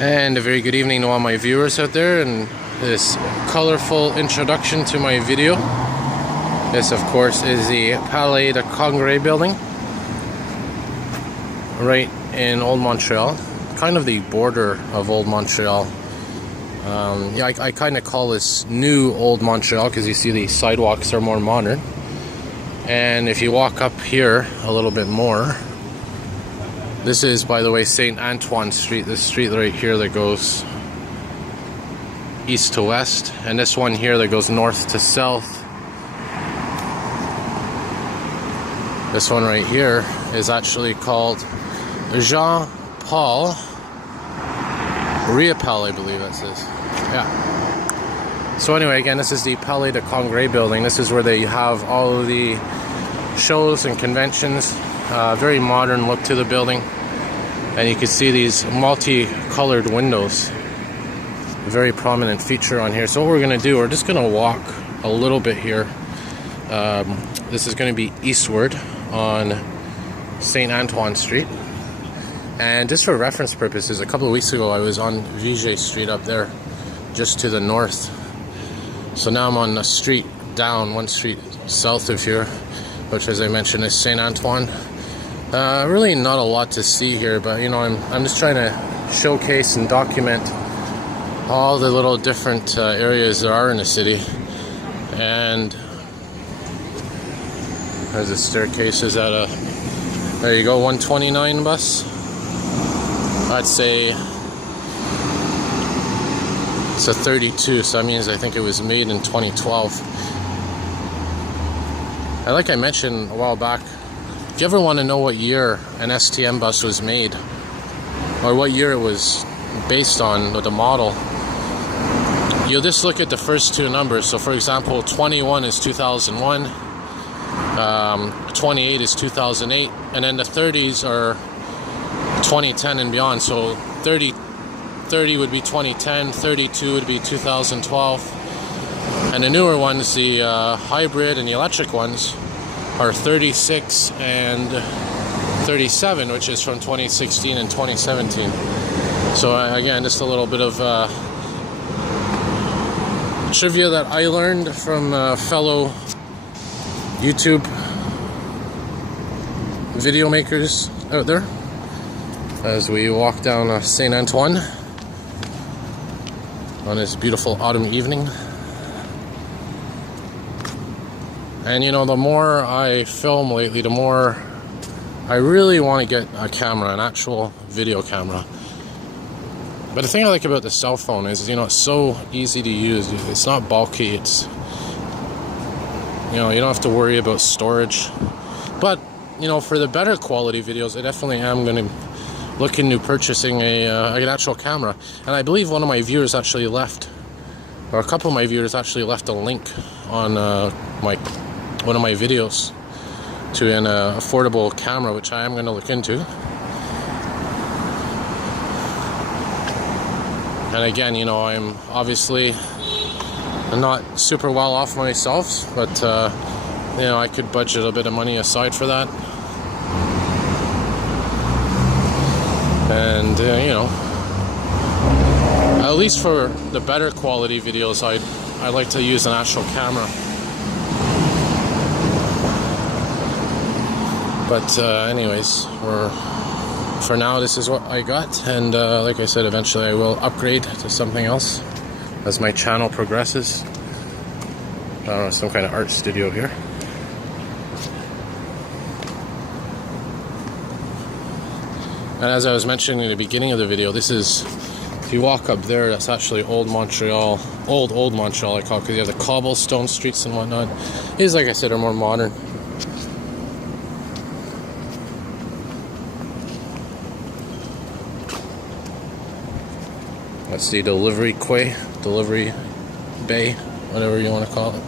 And a very good evening to all my viewers out there, and this colorful introduction to my video. This, of course, is the Palais de Congrès building right in Old Montreal, kind of the border of Old Montreal. Yeah, I kind of call this new Old Montreal because you see the sidewalks are more modern. And if you walk up here a little bit more, this is, by the way, St. Antoine Street, this street right here that goes east to west, and this one here that goes north to south. This one right here is actually called Jean-Paul Riopel, I believe that says. Yeah. So anyway, again, this is the Palais de Congrès building. This is where they have all of the shows and conventions. Very modern look to the building, and you can see these multi-colored windows, a very prominent feature on here. So what we're going to do, we're just going to walk a little bit here. This is going to be eastward on St. Antoine Street, and just for reference purposes, a couple of weeks ago I was on Viger Street up there just to the north. So now I'm on a street down, one street south of here, which, as I mentioned, is St. Antoine. Really not a lot to see here, but you know, I'm just trying to showcase and document all the little different areas there are in the city. And there's a staircase is at a, there you go, 129 bus. I'd say it's a 32, so that means I think it was made in 2012. And like I mentioned a while back, if you ever want to know what year an STM bus was made, or what year it was based on, or the model, you'll just look at the first two numbers. So for example, 21 is 2001, 28 is 2008, and then the 30s are 2010 and beyond. So 30 would be 2010, 32 would be 2012, and the newer ones, the hybrid and the electric ones, are 36 and 37, which is from 2016 and 2017. So again, just a little bit of trivia that I learned from fellow YouTube video makers out there as we walk down St. Antoine on this beautiful autumn evening. And you know, the more I film lately, the more I really want to get a camera, an actual video camera. But the thing I like about the cell phone is, you know, it's so easy to use. It's not bulky. It's, you know, you don't have to worry about storage. But, you know, for the better quality videos, I definitely am going to look into purchasing an actual camera. And I believe one of my viewers actually left, or a couple of my viewers actually left a link on one of my videos to an affordable camera, which I am going to look into. And again, you know, I'm obviously not super well off myself, but you know, I could budget a bit of money aside for that. And you know, at least for the better quality videos, I like to use an actual camera. But anyways, for now, this is what I got, and like I said, eventually I will upgrade to something else as my channel progresses. I don't know, some kind of art studio here. And as I was mentioning in the beginning of the video, this is, if you walk up there, that's actually Old Montreal, Old Montreal I call it, because you have the cobblestone streets and whatnot. These, like I said, are more modern. That's the delivery quay, delivery bay, whatever you want to call it.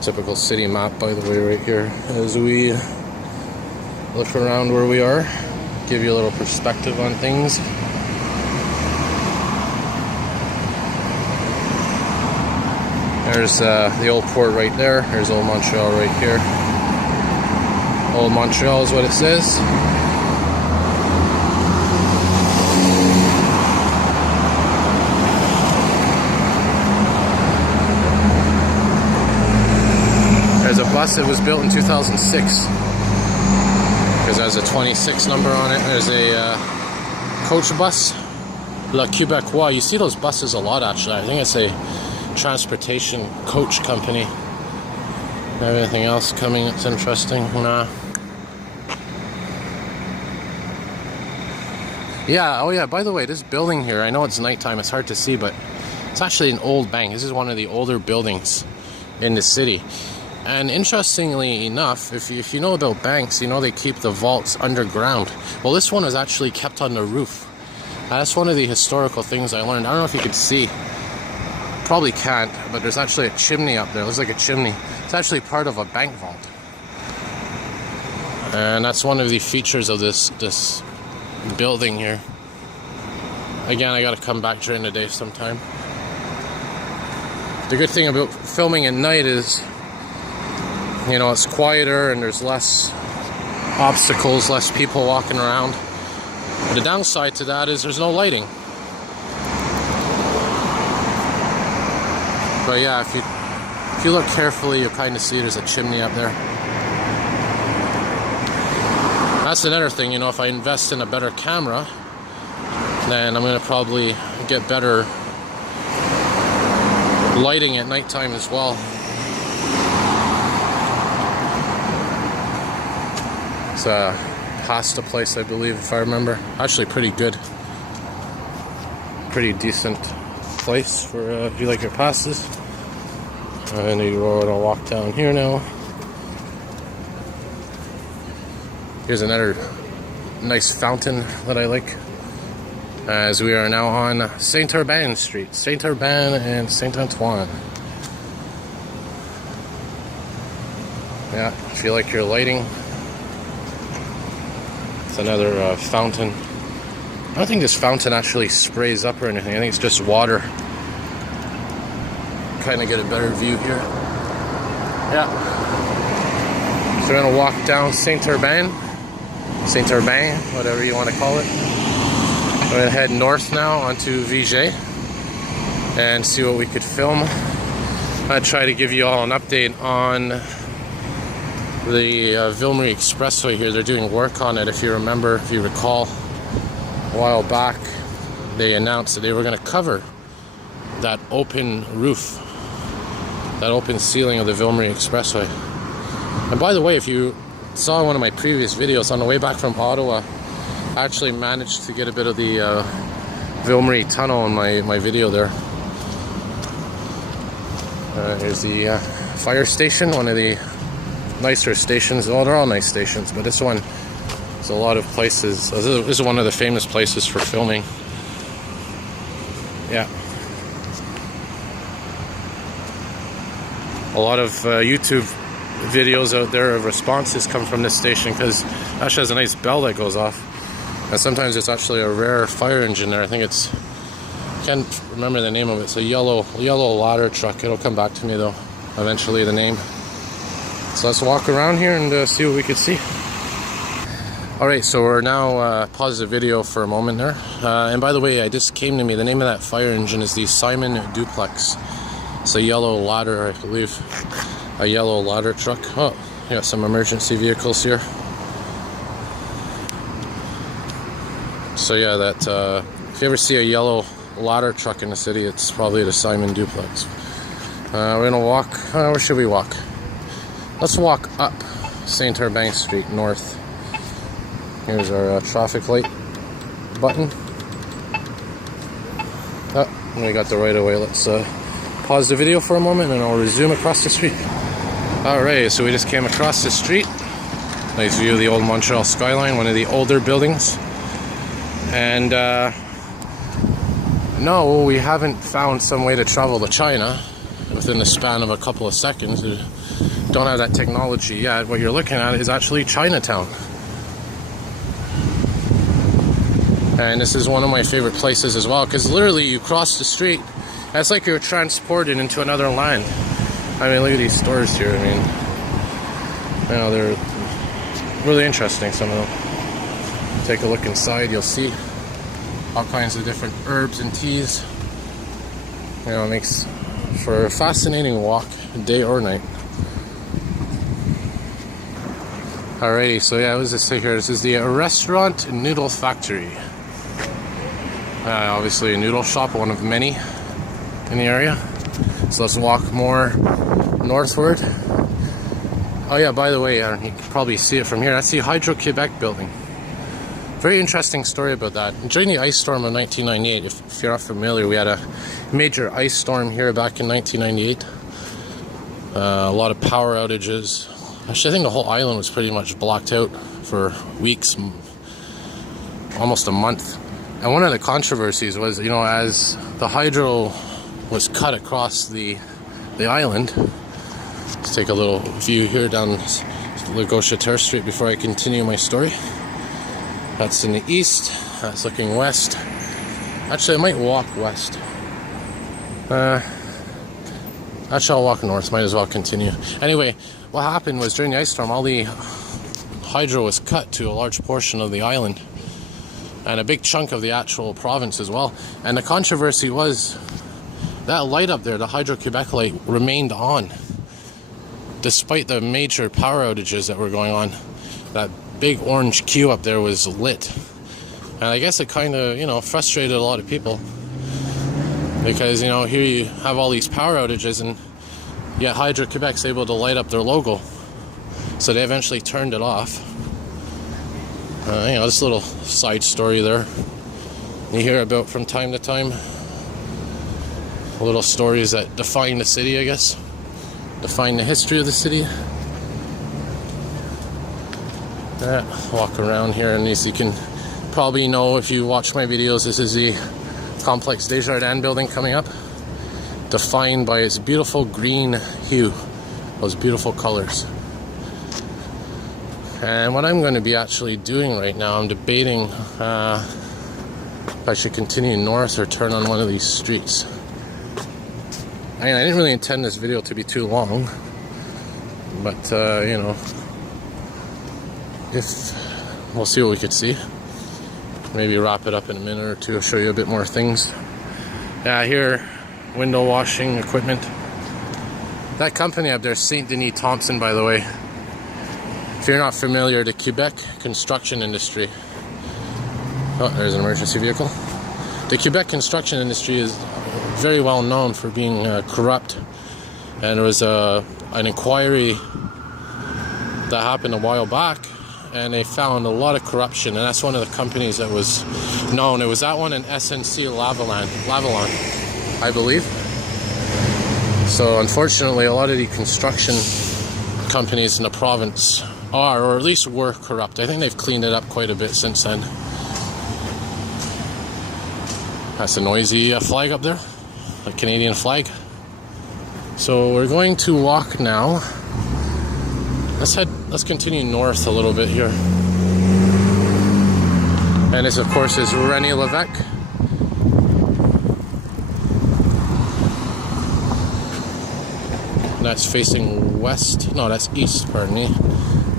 Typical city map, by the way, right here, as we look around where we are, give you a little perspective on things. There's the old port right there. There's Old Montreal right here. Old Montreal is what it says. bus. It was built in 2006 because there's a 26 number on it. There's a coach bus, La Québécois. You see those buses a lot, actually. I think it's a transportation coach company. Anything else coming that's interesting? Nah. Yeah, oh yeah, by the way, this building here, I know it's nighttime, it's hard to see, but it's actually an old bank. This is one of the older buildings in the city. And interestingly enough, if you know about banks, you know they keep the vaults underground. Well, this one was actually kept on the roof. That's one of the historical things I learned. I don't know if you could see. Probably can't, but there's actually a chimney up there. It looks like a chimney. It's actually part of a bank vault. And that's one of the features of this building here. Again, I gotta come back during the day sometime. The good thing about filming at night is, you know, it's quieter and there's less obstacles, less people walking around. The downside to that is there's no lighting. But yeah, if you look carefully, you'll kind of see there's a chimney up there. That's another thing, you know, if I invest in a better camera, then I'm going to probably get better lighting at nighttime as well. It's a pasta place, I believe, if I remember. Actually pretty good. Pretty decent place for if you like your pastas. And you're going to walk down here now. Here's another nice fountain that I like. As we are now on Saint Urbain Street. Saint Urbain and Saint Antoine. Yeah, if you like your lighting. It's another fountain. I don't think this fountain actually sprays up or anything. I think it's just water. Kind of get a better view here. Yeah. So we're gonna walk down Saint Urbain, whatever you want to call it. We're gonna head north now onto Viger and see what we could film. I'll try to give you all an update on the Ville-Marie Expressway here. They're doing work on it. If you recall, a while back they announced that they were going to cover that open roof, that open ceiling of the Ville-Marie Expressway. And by the way, if you saw one of my previous videos, on the way back from Ottawa, I actually managed to get a bit of the Ville-Marie tunnel in my video there. Here's the fire station, one of the nicer stations. Well, they're all nice stations, but this one is a lot of places. This is one of the famous places for filming. Yeah. A lot of YouTube videos out there of responses come from this station because it actually has a nice bell that goes off. And sometimes it's actually a rare fire engine there. I think it's, I can't remember the name of it. It's a yellow ladder truck. It'll come back to me though, eventually, the name. So let's walk around here and see what we can see. Alright, so we're now pause the video for a moment there. And by the way, it just came to me, the name of that fire engine is the Simon Duplex. It's a yellow ladder, I believe. A yellow ladder truck. Oh, you got some emergency vehicles here. So yeah, that if you ever see a yellow ladder truck in the city, it's probably the Simon Duplex. We're gonna walk. Where should we walk? Let's walk up Saint Urbain Street north. Here's our traffic light button. Oh, we got the right of way. Let's pause the video for a moment and I'll resume across the street. Alright, so we just came across the street. Nice view of the old Montreal skyline, one of the older buildings. And no, we haven't found some way to travel to China within the span of a couple of seconds. We don't have that technology yet. What you're looking at is actually Chinatown. And this is one of my favorite places as well, because literally you cross the street, and it's like you're transported into another land. I mean, look at these stores here. I mean, you know, they're really interesting, some of them. Take a look inside, you'll see all kinds of different herbs and teas. You know, it makes for a fascinating walk, day or night. Alrighty, so yeah, what does it say here? This is the Restaurant Noodle Factory. Obviously a noodle shop, one of many in the area. So let's walk more northward. Oh yeah, by the way, you can probably see it from here. That's the Hydro-Quebec building. Very interesting story about that. During the ice storm of 1998, if you're not familiar, we had a major ice storm here back in 1998. A lot of power outages. Actually, I think the whole island was pretty much blocked out for weeks, almost a month. And one of the controversies was, you know, as the hydro was cut across the island. Let's take a little view here down Lagosha Terre Street before I continue my story. That's in the east. That's looking west. Actually, I might walk west. Actually, I'll walk north. Might as well continue. Anyway, what happened was during the ice storm, all the hydro was cut to a large portion of the island and a big chunk of the actual province as well. And the controversy was that light up there, the Hydro-Quebec light, remained on despite the major power outages that were going on. That big orange queue up there was lit. And I guess it kind of, you know, frustrated a lot of people. Because, you know, here you have all these power outages and yet Hydro-Quebec's able to light up their logo. So they eventually turned it off. You know, this little side story there. You hear about from time to time. Little stories that define the city, I guess. Define the history of the city. Walk around here, and as you can probably know if you watch my videos, this is the Complex Desjardins building coming up, defined by its beautiful green hue, those beautiful colors. And what I'm going to be actually doing right now, I'm debating if I should continue north or turn on one of these streets. I mean, I didn't really intend this video to be too long, but you know, if we'll see what we could see. Maybe wrap it up in a minute or two. I'll show you a bit more things. Yeah, here, window washing equipment. That company up there, St. Denis Thompson, by the way. If you're not familiar, the Quebec construction industry. Oh, there's an emergency vehicle. The Quebec construction industry is very well known for being corrupt. And there was an inquiry that happened a while back, and they found a lot of corruption, and that's one of the companies that was known. It was that one and SNC Lavalin, I believe. So unfortunately, a lot of the construction companies in the province are, or at least were, corrupt. I think they've cleaned it up quite a bit since then. That's a noisy flag up there, a Canadian flag. So we're going to walk now. Let's continue north a little bit here. And this, of course, is René Lévesque. That's facing west. No, that's east, pardon me.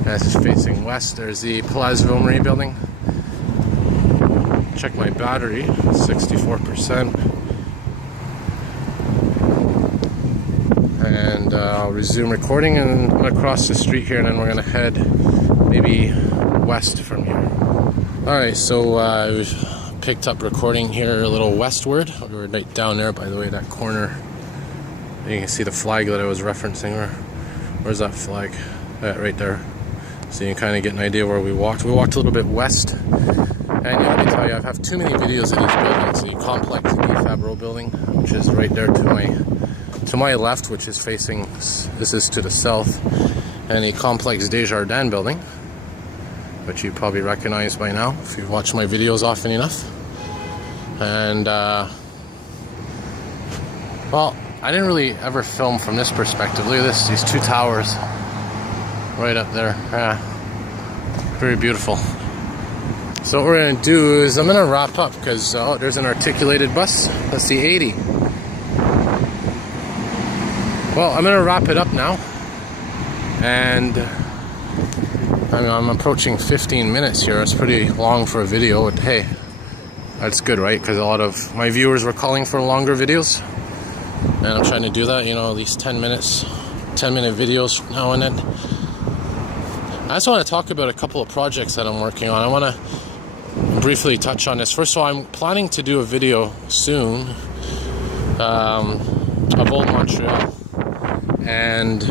That's facing west. There's the Place Ville-Marie building. Check my battery, 64%. And I'll resume recording, and I'm going to cross the street here, and then we're going to head maybe west from here. Alright, so we've picked up recording here a little westward. We were right down there, by the way, that corner. You can see the flag that I was referencing. Where's that flag? Right there. So you can kind of get an idea where we walked. We walked a little bit west. And yeah, let me tell you, I have too many videos of these buildings. The Complex Fabreau building, which is right there to my left, which is facing, this is to the south, and the Complex Desjardins building, which you probably recognize by now if you've watched my videos often enough. And well, I didn't really ever film from this perspective. Look at this, these two towers right up there. Very beautiful. So what we're going to do is I'm going to wrap up because there's an articulated bus. That's the 80. Well, I'm going to wrap it up now. And I'm approaching 15 minutes here. It's pretty long for a video. But hey, that's good, right? Because a lot of my viewers were calling for longer videos. And I'm trying to do that, you know, at least 10 minute videos now and then. I just want to talk about a couple of projects that I'm working on. I want to briefly touch on this. First of all, I'm planning to do a video soon of Old Montreal, and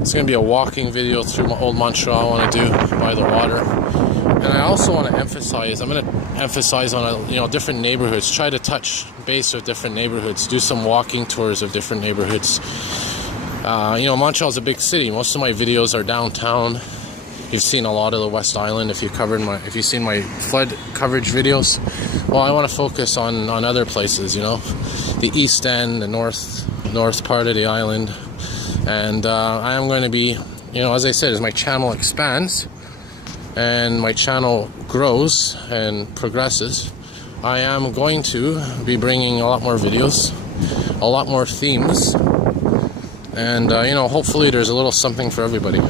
it's going to be a walking video through Old Montreal I want to do by the water. And I also want to emphasize, I'm going to emphasize on different neighborhoods, try to touch base with different neighborhoods, do some walking tours of different neighborhoods. Montreal's a big city. Most of my videos are downtown. You've seen a lot of the West Island if you've seen my flood coverage videos. Well, I want to focus on other places, the East End, the north part of the island. And I am going to be, as I said, as my channel expands and my channel grows and progresses, I am going to be bringing a lot more videos, a lot more themes, and hopefully there's a little something for everybody.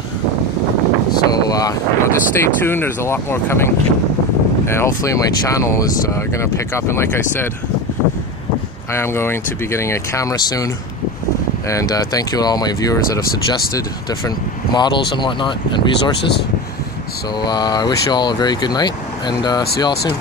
So just stay tuned. There's a lot more coming, and hopefully my channel is going to pick up. And like I said, I am going to be getting a camera soon. And thank you to all my viewers that have suggested different models and whatnot and resources. So I wish you all a very good night, and see you all soon.